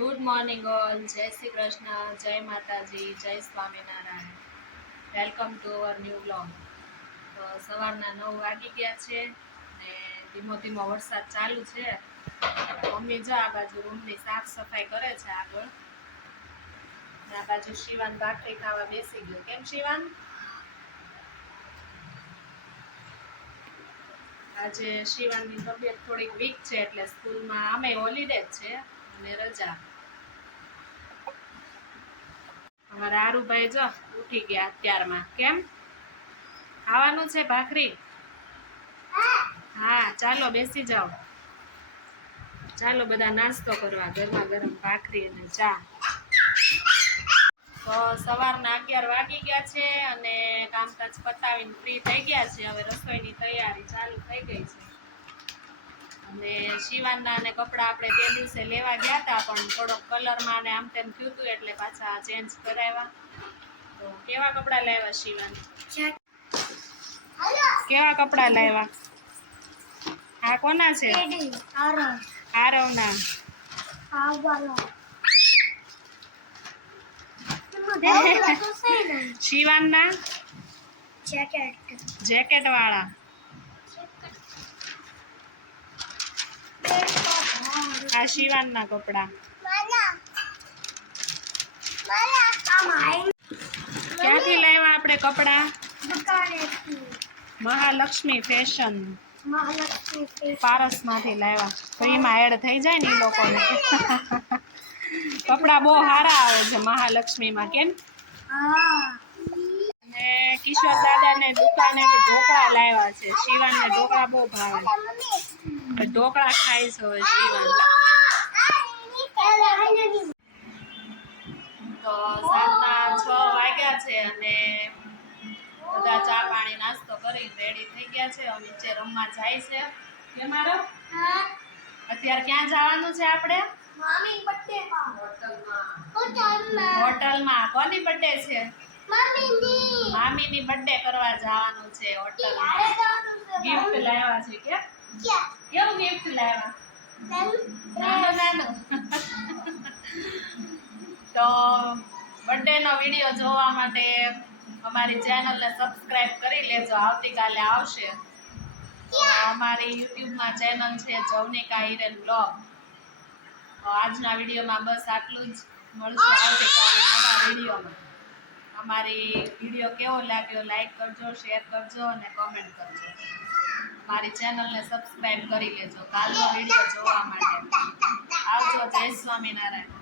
Good morning all. જય શ્રી કૃષ્ણ, જય માતાજી, જય Swaminarayan. Welcome to our new blog. તો સવારના 9 વાગી ગયા છે ને ધીમો ધીમો વરસાદ ચાલુ છે. મમ્મી જો આ બાજુ રૂમની સાફ સફાઈ કરે છે આગળ. આ બાજુ શિવાન ભાખરી ખાવા બેસી ગયો. કેમ શિવાન? આજે શિવાનની તબિયત થોડીક વીક છે એટલે સ્કૂલમાં આમે હોલિડે છે અને રજા. અમારા આરુભાઈ જો ઉઠી ગયા અત્યારમાં. કેમ ખાવાનું છે ભાખરી? હા ચાલો બેસી જાઓ. ચાલો બધા નાસ્તો કરવા. ગરમા ગરમ ભાખરી અને ચા. તો સવારના 11 વાગી ગયા છે અને કામકાજ પતાવીને ફ્રી થઈ ગયા છે. હવે રસોઈની તૈયારી ચાલુ થઈ ગઈ છે. અને શિવાનના અને કપડાં આપણે તે દિવસે લેવા ગયા હતા પણ થોડોક કલરમાં ને આમ તેમ થયું હતું એટલે પાછા ચેન્જ કરાવ્યા. તો કેવા કપડાં લાવ્યા શિવાન? કેવા કપડાં લાવ્યા? આ કોના છે? આરવના. શિવાનના જેકેટ વાળા. આ શિવાનના કપડા. ક્યાંથી લાવ્યા આપણે કપડા? મહાલક્ષ્મી ફેશન પારસમાંથી લાવ્યા. તો એમાં એડ થઈ જાય ને એ લોકોને. કપડા બહુ સારા આવે છે મહાલક્ષ્મીમાં. કેમ? અને કિશોર દાદાને દુકાને ઢોકળા લાવ્યા છે. શિવાનને ઢોકળા બહુ ભાવે. ઢોકળા ખાય છે હવે શિવાન. તો સાંજના 6 વાગ્યા છે અને બધા ચા પાણી નાસ્તો કરી રેડી થઈ ગયા છે. નીચે રમવા જાય છે. કે મારો અત્યારે ક્યાં જવાનું છે આપણે? હોટલમાં. કોની બર્થડે છે? મામીની બર્થડે કરવા જવાનું છે હોટલમાં. ગિફ્ટ લાવ્યા છે. કે કેવું ગિફ્ટ લાવ્યા? નાનું નાનું. તો બર્થડે નો વિડીયો જોવા માટે અમારી ચેનલને સબસ્ક્રાઇબ કરી લેજો. આવતીકાલે આવશે. તો અમારી યુટ્યુબમાં ચેનલ છે જવનિકા હિરેન બ્લોગ. તો આજના વિડીયોમાં બસ આટલું જ. મળશું આવતીકાલે નવા વિડીયોમાં. અમારી વિડીયો કેવો લાગ્યો લાઈક કરજો, શેર કરજો અને કમેન્ટ કરજો. મારી ચેનલને સબસ્ક્રાઇબ કરી લેજો કાલનો વિડીયો જોવા માટે. આવજો. જય સ્વામિનારાયણ.